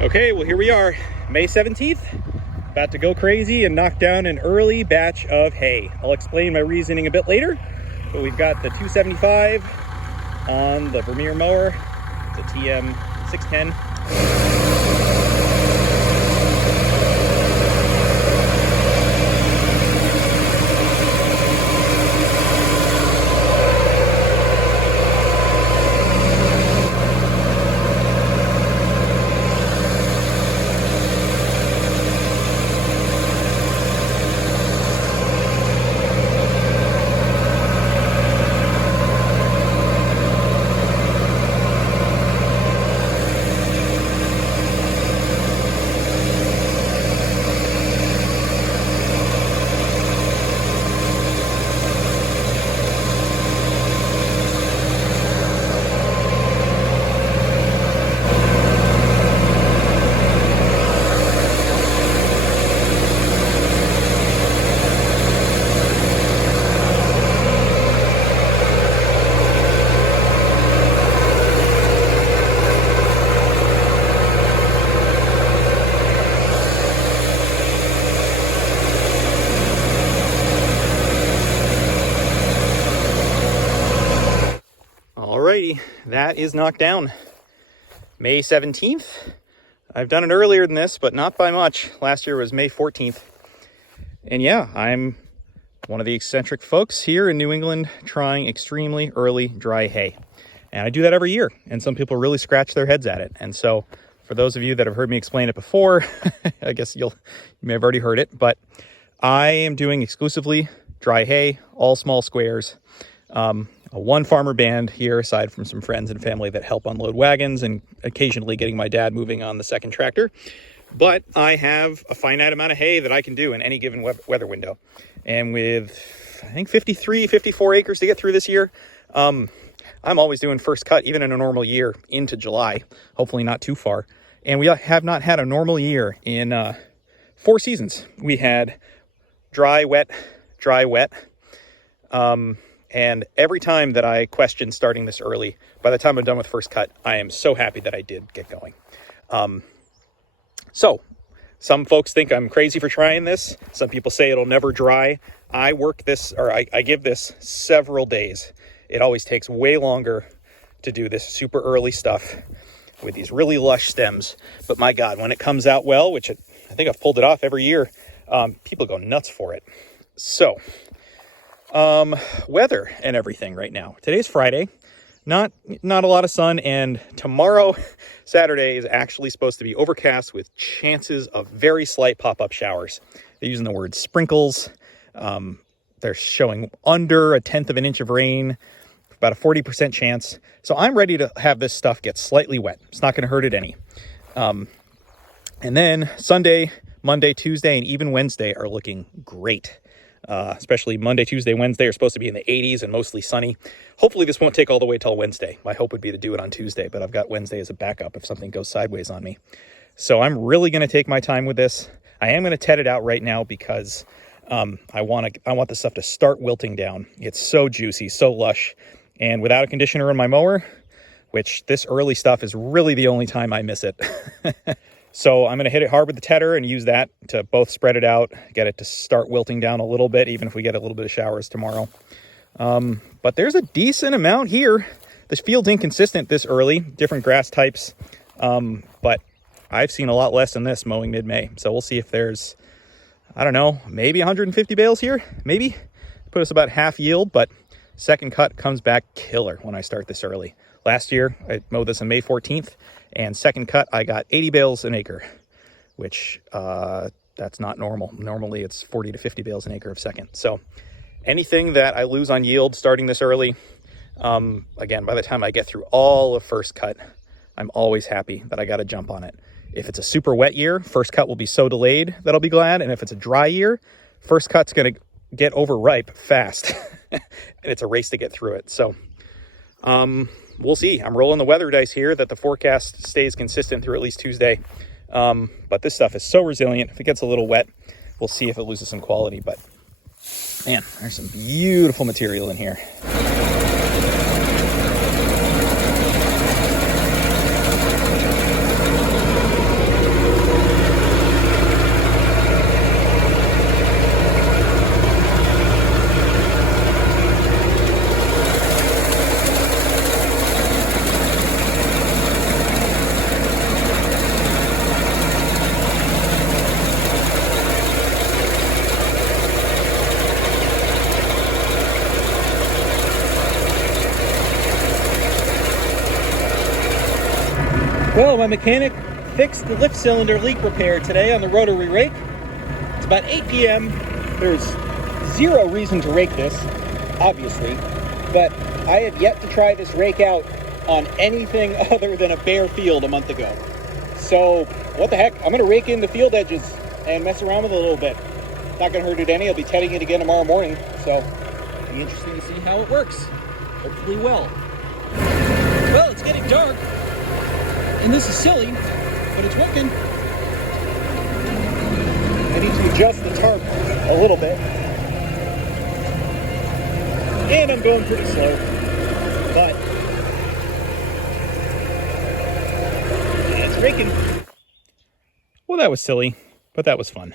Okay, well here we are, May 17th, about to go crazy and knock down an early batch of hay. I'll explain my reasoning a bit later, but we've got the 275 on the Vermeer mower, the TM610. Alrighty, that is knocked down. May 17th. I've done it earlier than this, but not by much. Last year was May 14th. And yeah, I'm one of the eccentric folks here in New England trying extremely early dry hay. And I do that every year, and some people really scratch their heads at it. And so for those of you that have heard me explain it before, I guess you may have already heard it, but I am doing exclusively dry hay, all small squares. A one farmer band here, aside from some friends and family that help unload wagons and occasionally getting my dad moving on the second tractor. But I have a finite amount of hay that I can do in any given weather window. And with, I think, 54 acres to get through this year, I'm always doing first cut, even in a normal year, into July, hopefully not too far. And we have not had a normal year in 4 seasons. We had dry, wet, dry, wet. And every time that I question starting this early, by the time I'm done with first cut, I am so happy that I did get going. So some folks think I'm crazy for trying this. Some people say it'll never dry. I work this, or I give this several days. It always takes way longer to do this super early stuff with these really lush stems. But my God, when it comes out well, which I think I've pulled it off every year, people go nuts for it. So weather and everything right now. Today's Friday, not a lot of sun, and tomorrow, Saturday, is actually supposed to be overcast with chances of very slight pop-up showers. They're using the word sprinkles. They're showing under 1/10 of an inch of rain, about a 40% chance. So I'm ready to have this stuff get slightly wet. It's not going to hurt it any. And then Sunday, Monday, Tuesday, and even Wednesday are looking great. Especially Monday, Tuesday, Wednesday are supposed to be in the 80s and mostly sunny. Hopefully this won't take all the way till Wednesday. My hope would be to do it on Tuesday, but I've got Wednesday as a backup if something goes sideways on me. So I'm really going to take my time with this. I am going to tet it out right now because I want the stuff to start wilting down. It's so juicy, so lush. And without a conditioner in my mower, which this early stuff is really the only time I miss it. So I'm going to hit it hard with the tedder and use that to both spread it out, get it to start wilting down a little bit, even if we get a little bit of showers tomorrow. But there's a decent amount here. This field's inconsistent this early, different grass types. But I've seen a lot less than this mowing mid-May. So we'll see if there's, I don't know, maybe 150 bales here, maybe. Put us about half yield, but second cut comes back killer when I start this early. Last year, I mowed this on May 14th. And second cut, I got 80 bales an acre, which that's not normal. Normally, it's 40 to 50 bales an acre of second. So anything that I lose on yield starting this early, again, by the time I get through all of first cut, I'm always happy that I got to jump on it. If it's a super wet year, first cut will be so delayed that I'll be glad. And if it's a dry year, first cut's going to get overripe fast. And it's a race to get through it. So we'll see. I'm rolling the weather dice here that the forecast stays consistent through at least Tuesday. But this stuff is so resilient. If it gets a little wet, we'll see if it loses some quality. But man, there's some beautiful material in here. Well, my mechanic fixed the lift cylinder leak repair today on the Rotary rake. It's about 8 p.m. There's zero reason to rake this, obviously, but I have yet to try this rake out on anything other than a bare field a month ago. So, what the heck? I'm going to rake in the field edges and mess around with it a little bit. Not going to hurt it any. I'll be tedding it again tomorrow morning, so it'll be interesting to see how it works. Hopefully well. Well, it's getting dark, and this is silly, but it's working. I need to adjust the tarp a little bit. And I'm going pretty slow, but it's raking. Well, that was silly, but that was fun.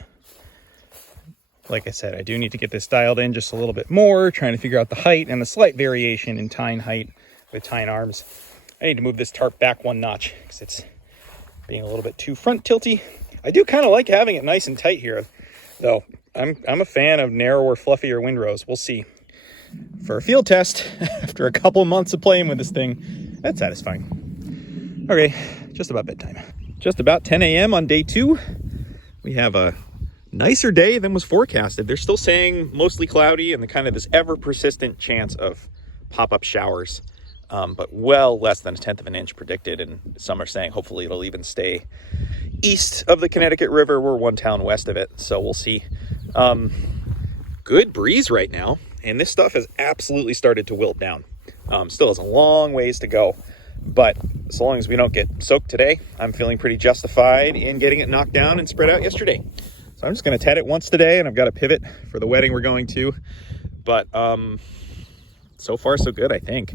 Like I said, I do need to get this dialed in just a little bit more, trying to figure out the height and the slight variation in tine height with tine arms. I need to move this tarp back one notch because it's being a little bit too front tilty. I do kind of like having it nice and tight here, though. I'm a fan of narrower, fluffier windrows. We'll see. For a field test, after a couple months of playing with this thing, that's satisfying. Okay, just about bedtime. Just about 10 a.m. on day 2. We have a nicer day than was forecasted. They're still saying mostly cloudy and the kind of this ever persistent chance of pop-up showers, but well less than 1/10 of an inch predicted. And some are saying hopefully it'll even stay east of the Connecticut River. We're one town west of it, so we'll see. Good breeze right now, and this stuff has absolutely started to wilt down. Still has a long ways to go, but as long as we don't get soaked today, I'm feeling pretty justified in getting it knocked down and spread out yesterday. So I'm just going to ted it once today, and I've got a pivot for the wedding we're going to. But so far so good, I think.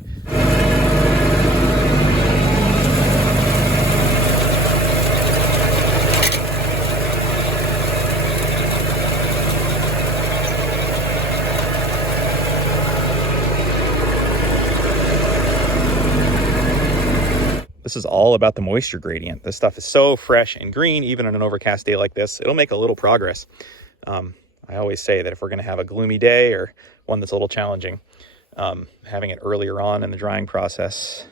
This is all about the moisture gradient. This stuff is so fresh and green, even on an overcast day like this. It'll make a little progress. I always say that if we're going to have a gloomy day or one that's a little challenging, having it earlier on in the drying process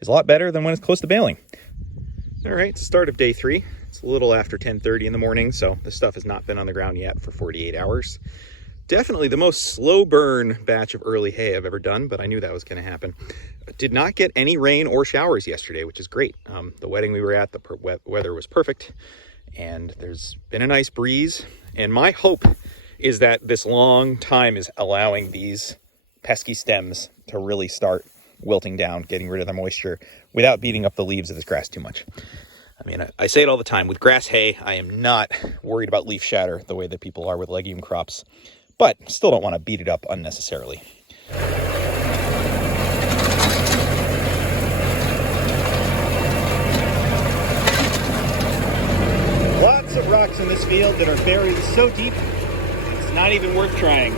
is a lot better than when it's close to baling. All right, it's the start of day 3. It's a little after 10:30 in the morning, so this stuff has not been on the ground yet for 48 hours. Definitely the most slow burn batch of early hay I've ever done, but I knew that was going to happen. Did not get any rain or showers yesterday, which is great. The wedding we were at, the weather was perfect, and there's been a nice breeze. And my hope is that this long time is allowing these pesky stems to really start wilting down, getting rid of the moisture without beating up the leaves of this grass too much. I mean, I say it all the time. With grass hay, I am not worried about leaf shatter the way that people are with legume crops, but still don't want to beat it up unnecessarily. Lots of rocks in this field that are buried so deep, it's not even worth trying.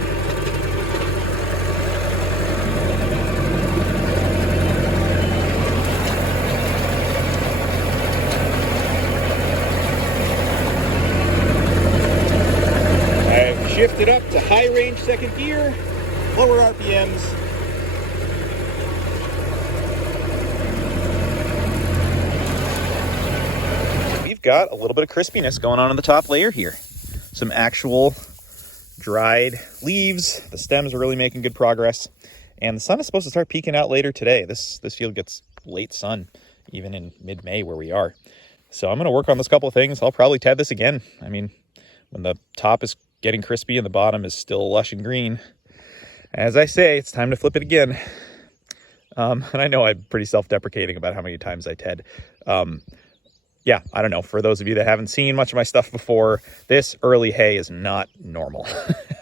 I've shifted up to high range second gear, lower RPMs. Got a little bit of crispiness going on the top layer here. Some actual dried leaves. The stems are really making good progress, and the sun is supposed to start peeking out later today. This field gets late sun even in mid-May where we are. So I'm going to work on this couple of things. I'll probably ted this again. I mean, when the top is getting crispy and the bottom is still lush and green, as I say, it's time to flip it again. And I know I'm pretty self-deprecating about how many times I ted. Yeah, I don't know. For those of you that haven't seen much of my stuff before, this early hay is not normal.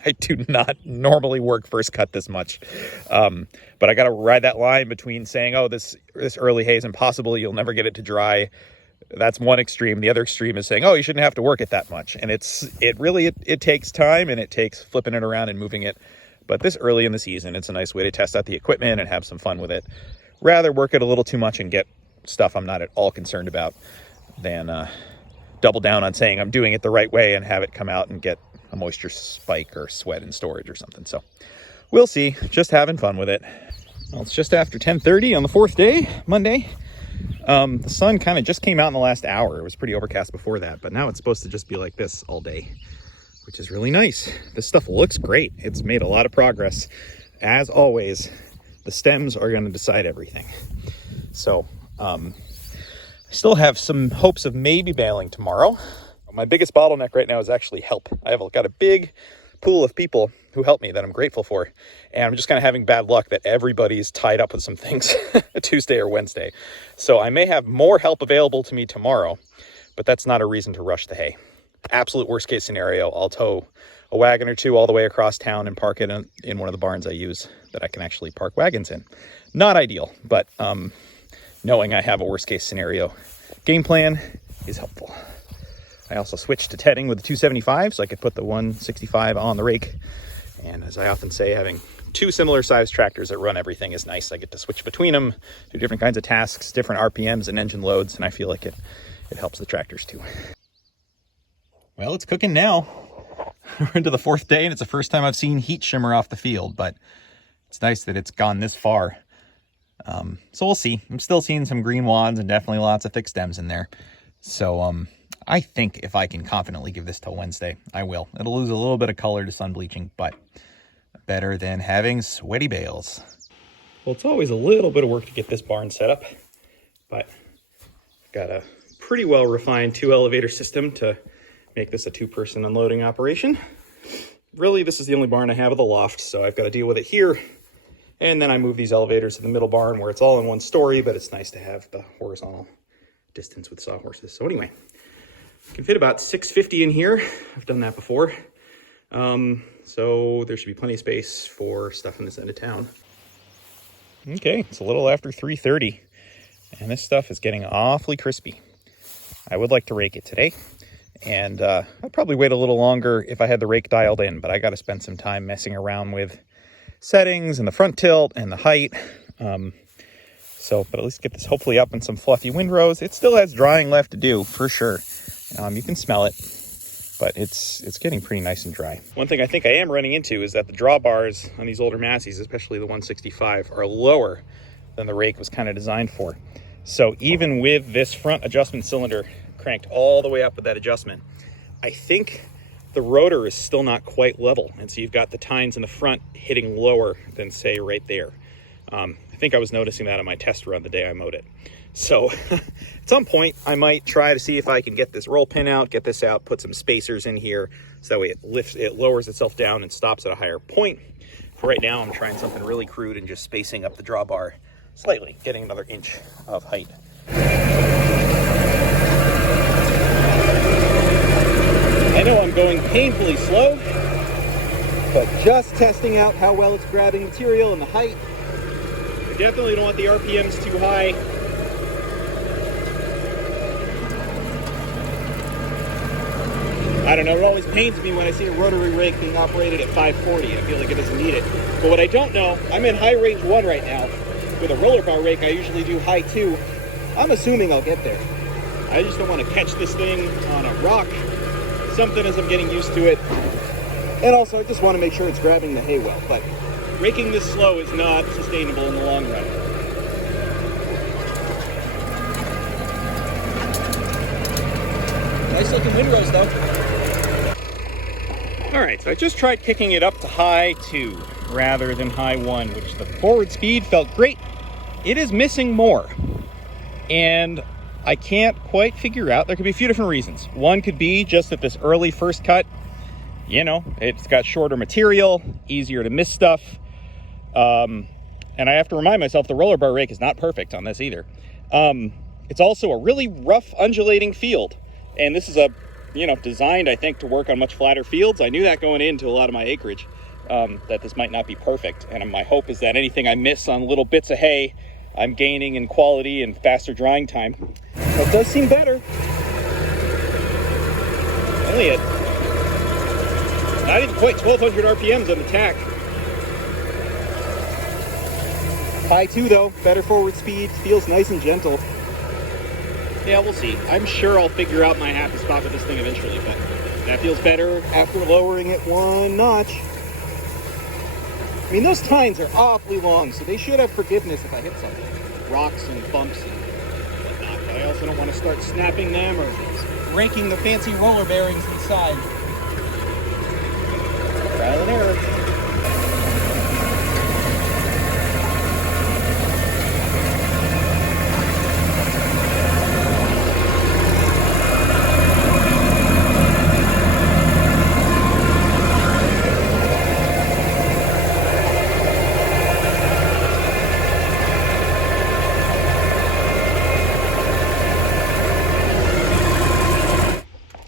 I do not normally work first cut this much. But I got to ride that line between saying, oh, this early hay is impossible, you'll never get it to dry. That's one extreme. The other extreme is saying, oh, you shouldn't have to work it that much. And it really takes time, and it takes flipping it around and moving it. But this early in the season, it's a nice way to test out the equipment and have some fun with it. Rather work it a little too much and get stuff I'm not at all concerned about than double down on saying I'm doing it the right way and have it come out and get a moisture spike or sweat in storage or something. So we'll see. Just having fun with it. Well, it's just after 10:30 on the 4th day, Monday. The sun kind of just came out in the last hour. It was pretty overcast before that, but now it's supposed to just be like this all day, which is really nice. This stuff looks great. It's made a lot of progress. As always, the stems are going to decide everything. So I still have some hopes of maybe baling tomorrow. My biggest bottleneck right now is actually help. I've got a big pool of people who help me that I'm grateful for. And I'm just kind of having bad luck that everybody's tied up with some things Tuesday or Wednesday. So I may have more help available to me tomorrow, but that's not a reason to rush the hay. Absolute worst case scenario, I'll tow a wagon or two all the way across town and park it in one of the barns I use that I can actually park wagons in. Not ideal, but knowing I have a worst case scenario game plan is helpful. I also switched to tedding with the 275 so I could put the 165 on the rake. And as I often say, having two similar sized tractors that run everything is nice. I get to switch between them, do different kinds of tasks, different RPMs and engine loads, and I feel like it helps the tractors too. Well, it's cooking now. We're into the 4th day, and it's the first time I've seen heat shimmer off the field, but it's nice that it's gone this far. So we'll see. I'm still seeing some green wands and definitely lots of thick stems in there. So I think if I can confidently give this till Wednesday, I will. It'll lose a little bit of color to sun bleaching, but better than having sweaty bales. Well, it's always a little bit of work to get this barn set up, but I've got a pretty well refined 2-elevator system to make this a 2-person unloading operation. Really, this is the only barn I have with a loft, so I've got to deal with it here. And then I move these elevators to the middle barn where it's all in one story, but it's nice to have the horizontal distance with sawhorses. So anyway, I can fit about 650 in here. I've done that before. So there should be plenty of space for stuff in this end of town. Okay, it's a little after 3:30, and this stuff is getting awfully crispy. I would like to rake it today, and I'd probably wait a little longer if I had the rake dialed in, but I got to spend some time messing around with settings and the front tilt and the height. But at least get this hopefully up in some fluffy windrows. It still has drying left to do, for sure. You can smell it, but it's getting pretty nice and dry. One thing I think I am running into is that the drawbars on these older Masseys, especially the 165, are lower than the rake was kind of designed for. So even with this front adjustment cylinder cranked all the way up with that adjustment, I think the rotor is still not quite level. And so you've got the tines in the front hitting lower than, say, right there. I think I was noticing that on my test run the day I mowed it. So at some point, I might try to see if I can get this roll pin out, get this out, put some spacers in here, so that way it lowers itself down and stops at a higher point. For right now, I'm trying something really crude and just spacing up the drawbar slightly, getting another inch of height. I know I'm going painfully slow, but just testing out how well it's grabbing material and the height. I definitely don't want the RPMs too high. I don't know, it always pains me when I see a rotary rake being operated at 540. I feel like it doesn't need it. But what I don't know, I'm in high range 1 right now. With a roller bar rake, I usually do high 2. I'm assuming I'll get there. I just don't want to catch this thing on a rock, something as I'm getting used to it. And also, I just want to make sure it's grabbing the hay well. But raking this slow is not sustainable in the long run. Nice looking windrows though. All right, so I just tried kicking it up to high 2 rather than high 1, which the forward speed felt great. It is missing more. And I can't quite figure out, there could be a few different reasons. One could be just that this early first cut, you know, it's got shorter material, easier to miss stuff. And I have to remind myself the roller bar rake is not perfect on this either. It's also a really rough undulating field. And this is designed, I think, to work on much flatter fields. I knew that going into a lot of my acreage, that this might not be perfect. And my hope is that anything I miss on little bits of hay, I'm gaining in quality and faster drying time. It does seem better. Only at not even quite 1,200 RPMs on the tack. High 2 though, better forward speed, feels nice and gentle. Yeah, we'll see. I'm sure I'll figure out my happy spot with this thing eventually, but that feels better after lowering it 1 notch. I mean, those tines are awfully long, so they should have forgiveness if I hit something. Rocks and bumps and I also don't want to start snapping them or breaking the fancy roller bearings inside. Trial and error.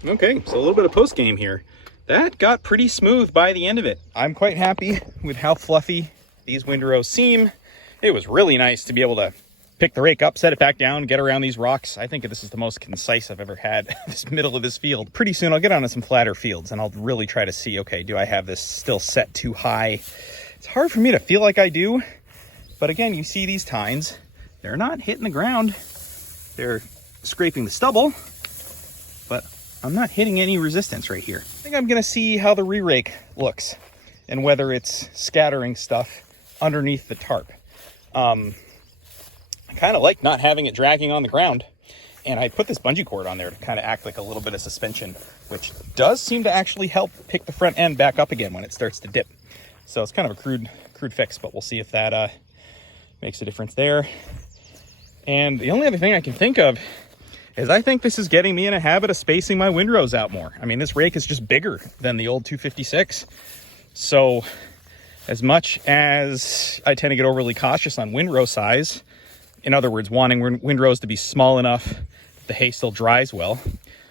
Okay, so a little bit of post game here. That got pretty smooth by the end of it. I'm quite happy with how fluffy these windrows seem. It was really nice to be able to pick the rake up, set it back down, get around these rocks. I think this is the most concise I've ever had, this middle of this field. Pretty soon I'll get onto some flatter fields and I'll really try to see, okay, do I have this still set too high? It's hard for me to feel like I do, but again, you see these tines, they're not hitting the ground. They're scraping the stubble, but I'm not hitting any resistance right here. I think I'm gonna see how the re-rake looks and whether it's scattering stuff underneath the tarp. I kind of like not having it dragging on the ground, and I put this bungee cord on there to kind of act like a little bit of suspension, which does seem to actually help pick the front end back up again when it starts to dip. So it's kind of a crude fix, but we'll see if that makes a difference there. And the only other thing I can think of is I think this is getting me in a habit of spacing my windrows out more. I mean, this rake is just bigger than the old 256. So as much as I tend to get overly cautious on windrow size, in other words, wanting windrows to be small enough that the hay still dries well,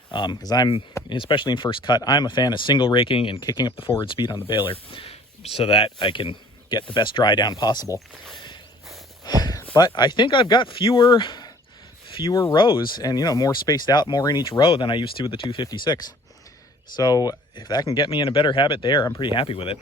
because I'm, especially in first cut, I'm a fan of single raking and kicking up the forward speed on the baler so that I can get the best dry down possible. But I think I've got fewer rows and, you know, more spaced out, more in each row than I used to with the 256. So if that can get me in a better habit there, I'm pretty happy with it.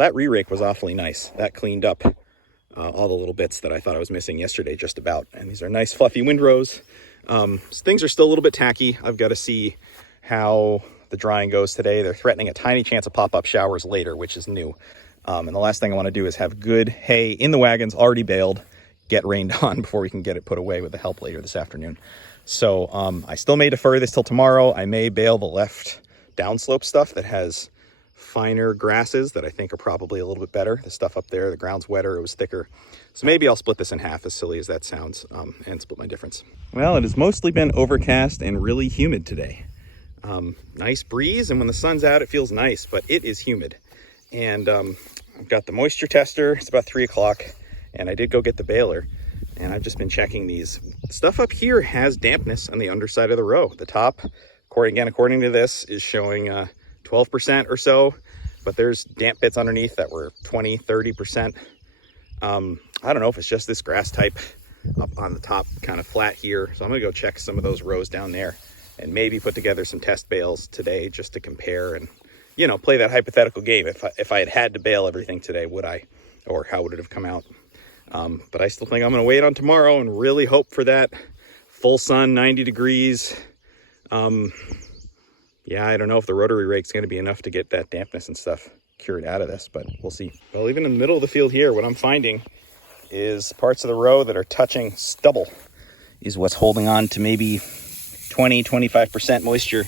That re-rake was awfully nice. That cleaned up all the little bits that I thought I was missing yesterday, just about. And these are nice fluffy windrows. Things are still a little bit tacky. I've got to see how the drying goes today. They're threatening a tiny chance of pop-up showers later, which is new. And the last thing I want to do is have good hay in the wagons, already baled, get rained on before we can get it put away with the help later this afternoon. So I still may defer this till tomorrow. I may bale the left downslope stuff that has finer grasses that I think are probably a little bit better. The stuff up there, the ground's wetter, it was thicker. So maybe I'll split this in half, as silly as that sounds, and split my difference. Well, it has mostly been overcast and really humid today. Nice breeze, and when the sun's out, it feels nice, but it is humid. And I've got the moisture tester. It's about 3 o'clock, and I did go get the baler, and I've just been checking these. Stuff up here has dampness on the underside of the row. The top, according to this, is showing 12% or so, but there's damp bits underneath that were 20, 30%. I don't know if it's just this grass type up on the top, kind of flat here. So I'm gonna go check some of those rows down there and maybe put together some test bales today just to compare and, you know, play that hypothetical game. If I had to bale everything today, would I, or how would it have come out? But I still think I'm gonna wait on tomorrow and really hope for that full sun, 90 degrees. Yeah, I don't know if the rotary rake's going to be enough to get that dampness and stuff cured out of this, but we'll see. Well, even in the middle of the field here, what I'm finding is parts of the row that are touching stubble is what's holding on to maybe 20, 25% moisture.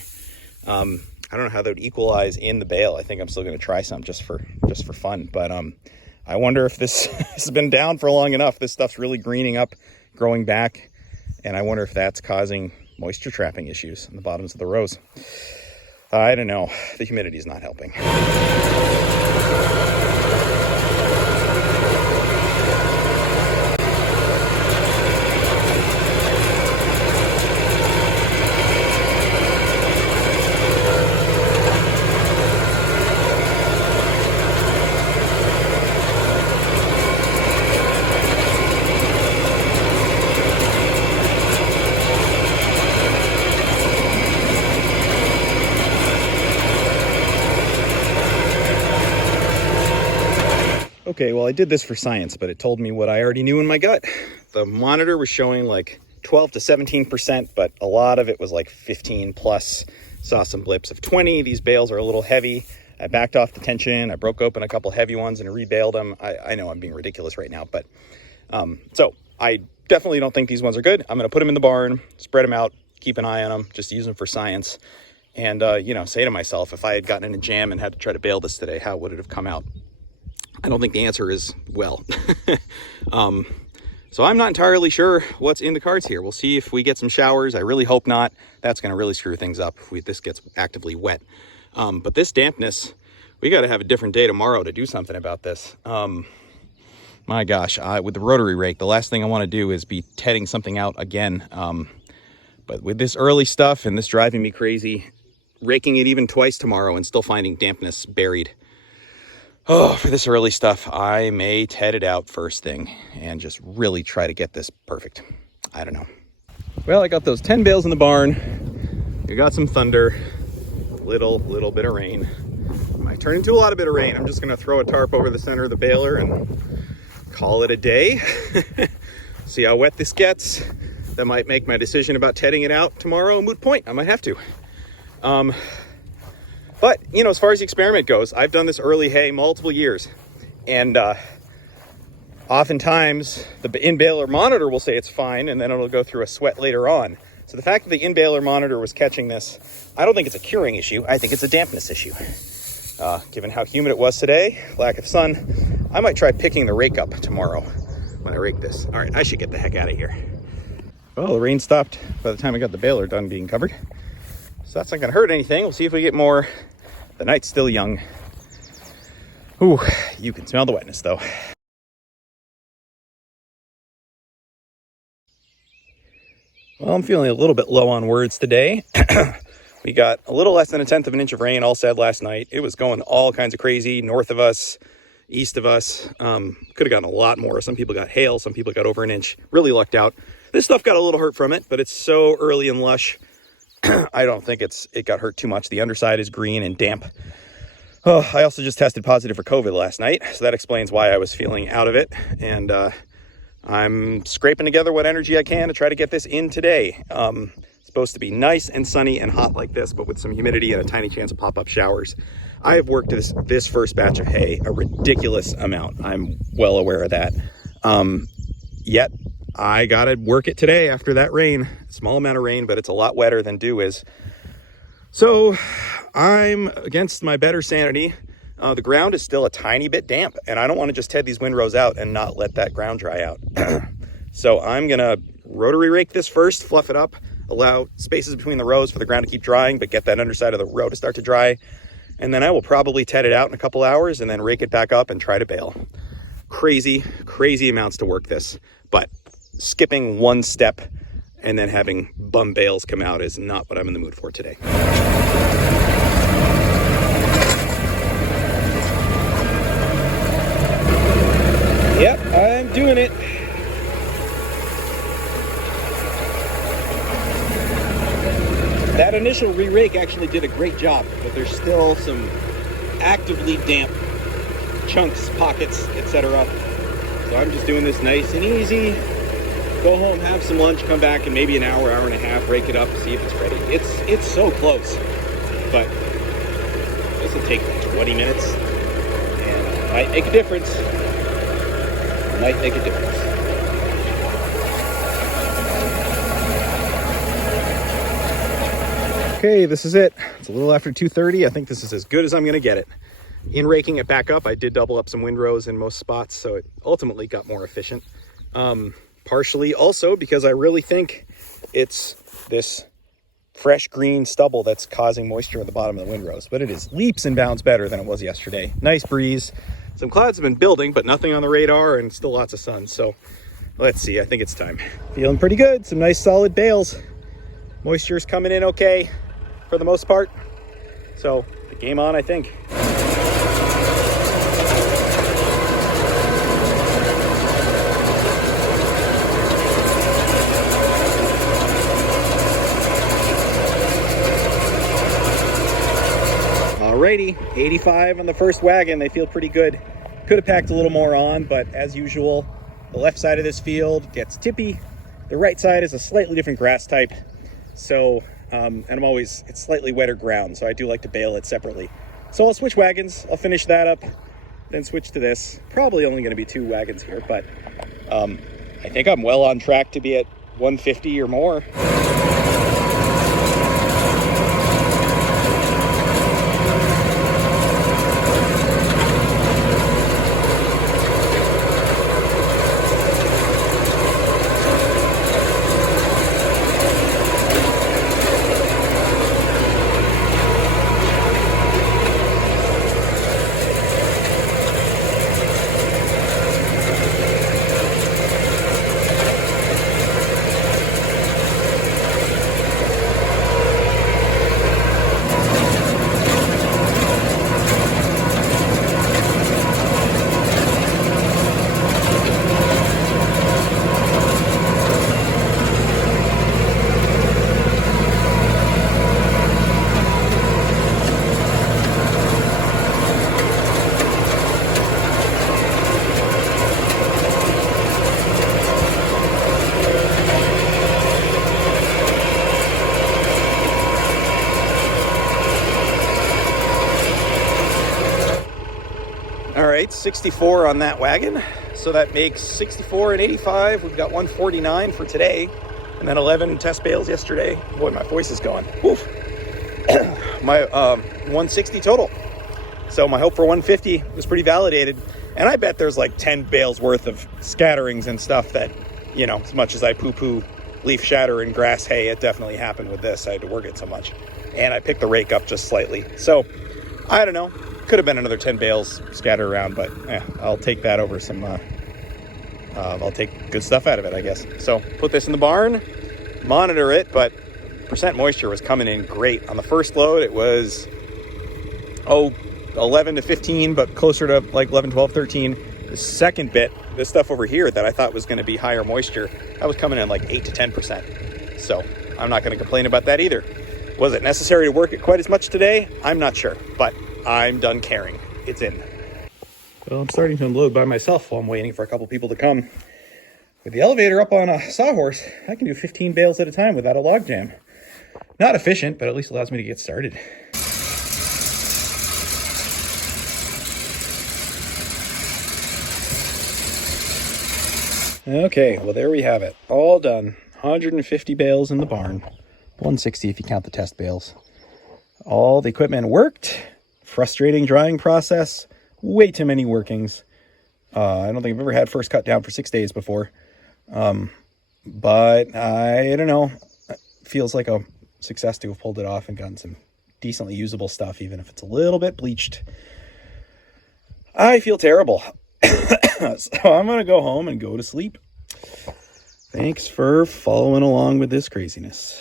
I don't know how that would equalize in the bale. I think I'm still going to try some just for fun, but I wonder if this has been down for long enough. This stuff's really greening up, growing back, and I wonder if that's causing moisture trapping issues in the bottoms of the rows. I don't know. The humidity is not helping. Okay, well, I did this for science, but it told me what I already knew in my gut. The monitor was showing like 12 to 17%, but a lot of it was like 15 plus. Saw some blips of 20. These bales are a little heavy. I backed off the tension. I broke open a couple heavy ones and rebaled them. I know I'm being ridiculous right now, but so I definitely don't think these ones are good. I'm going to put them in the barn, spread them out, keep an eye on them, just use them for science. And, you know, say to myself, if I had gotten in a jam and had to try to bale this today, how would it have come out? I don't think the answer is well. So I'm not entirely sure what's in the cards here. We'll see if we get some showers. I really hope not. That's going to really screw things up if this gets actively wet. But this dampness, we got to have a different day tomorrow to do something about this. My gosh, with the rotary rake, the last thing I want to do is be tedding something out again. But with this early stuff and this driving me crazy, raking it even twice tomorrow and still finding dampness buried. Oh, for this early stuff, I may ted it out first thing and just really try to get this perfect. I don't know. Well, I got those 10 bales in the barn. We got some thunder, little bit of rain. It might turn into a lot of bit of rain. I'm just gonna throw a tarp over the center of the baler and call it a day. See how wet this gets. That might make my decision about tedding it out tomorrow a moot point. I might have to. But, you know, as far as the experiment goes, I've done this early hay multiple years. And oftentimes, the in-baler monitor will say it's fine, and then it'll go through a sweat later on. So the fact that the in-baler monitor was catching this, I don't think it's a curing issue. I think it's a dampness issue. Given how humid it was today, lack of sun, I might try picking the rake up tomorrow when I rake this. All right, I should get the heck out of here. Well, the rain stopped by the time I got the baler done being covered. So that's not gonna hurt anything. We'll see if we get more. The night's still young. Ooh, you can smell the wetness though. Well, I'm feeling a little bit low on words today. We got a little less than 1/10 of an inch of rain, all said, last night. It was going all kinds of crazy, north of us, east of us. Could have gotten a lot more. Some people got hail, some people got over an inch. Really lucked out. This stuff got a little hurt from it, but it's so early and lush. I don't think it got hurt too much. The underside is green and damp. Oh, I also just tested positive for COVID last night, so that explains why I was feeling out of it. And I'm scraping together what energy I can to try to get this in today. It's supposed to be nice and sunny and hot like this, but with some humidity and a tiny chance of pop-up showers. I have worked this first batch of hay a ridiculous amount. I'm well aware of that. Yet I gotta work it today after that rain. Small amount of rain, but it's a lot wetter than dew is. So I'm against my better sanity. The ground is still a tiny bit damp, and I don't want to just ted these windrows out and not let that ground dry out. So I'm gonna rotary rake this first, fluff it up, allow spaces between the rows for the ground to keep drying, but get that underside of the row to start to dry. And then I will probably ted it out in a couple hours and then rake it back up and try to bale. Crazy amounts to work this, but skipping one step and then having bum bales come out is not what I'm in the mood for today. Yep, I'm doing it. That initial re-rake actually did a great job, but there's still some actively damp chunks, pockets, etc. So I'm just doing this nice and easy. Go home, have some lunch, come back in maybe an hour, hour and a half, rake it up, see if it's ready. It's so close, but this will take 20 minutes and might make a difference. Might make a difference. Okay, this is it. It's a little after 2:30. I think this is as good as I'm gonna get it. In raking it back up, I did double up some windrows in most spots, so it ultimately got more efficient. Partially also because I really think it's this fresh green stubble that's causing moisture at the bottom of the windrows, but it is leaps and bounds better than it was yesterday. Nice breeze. Some clouds have been building, but nothing on the radar and still lots of sun. So let's see, I think it's time. Feeling pretty good. Some nice solid bales. Moisture's coming in okay for the most part. So the game on, I think. Alrighty, 85 on the first wagon. They feel pretty good. Could have packed a little more on, but as usual, the left side of this field gets tippy. The right side is a slightly different grass type. So, and it's slightly wetter ground, so I do like to bale it separately. So I'll switch wagons, I'll finish that up, then switch to this. Probably only gonna be 2 wagons here, but I think I'm well on track to be at 150 or more. All right, 64 on that wagon. So that makes 64 and 85. We've got 149 for today. And then 11 test bales yesterday. Boy, my voice is going. Oof. My 160 total. So my hope for 150 was pretty validated. And I bet there's like 10 bales worth of scatterings and stuff that, you know, as much as I poo-poo leaf shatter and grass hay, it definitely happened with this. I had to work it so much. And I picked the rake up just slightly. So, I don't know. Could have been another 10 bales scattered around, but I'll take that over some, I'll take good stuff out of it, I guess. So put this in the barn, monitor it, but percent moisture was coming in great. On the first load, it was, 11 to 15, but closer to like 11, 12, 13. The second bit, this stuff over here that I thought was going to be higher moisture, that was coming in like 8 to 10%. So I'm not going to complain about that either. Was it necessary to work it quite as much today? I'm not sure, but I'm done caring. It's in. Well, I'm starting to unload by myself while I'm waiting for a couple people to come. With the elevator up on a sawhorse, I can do 15 bales at a time without a log jam. Not efficient, but at least allows me to get started. Okay, well there we have it. All done. 150 bales in the barn. 160 if you count the test bales. All the equipment worked. Frustrating drying process. Way too many workings. I don't think I've ever had first cut down for 6 days before. But I don't know. It feels like a success to have pulled it off and gotten some decently usable stuff, even if it's a little bit bleached. I feel terrible. So I'm going to go home and go to sleep. Thanks for following along with this craziness.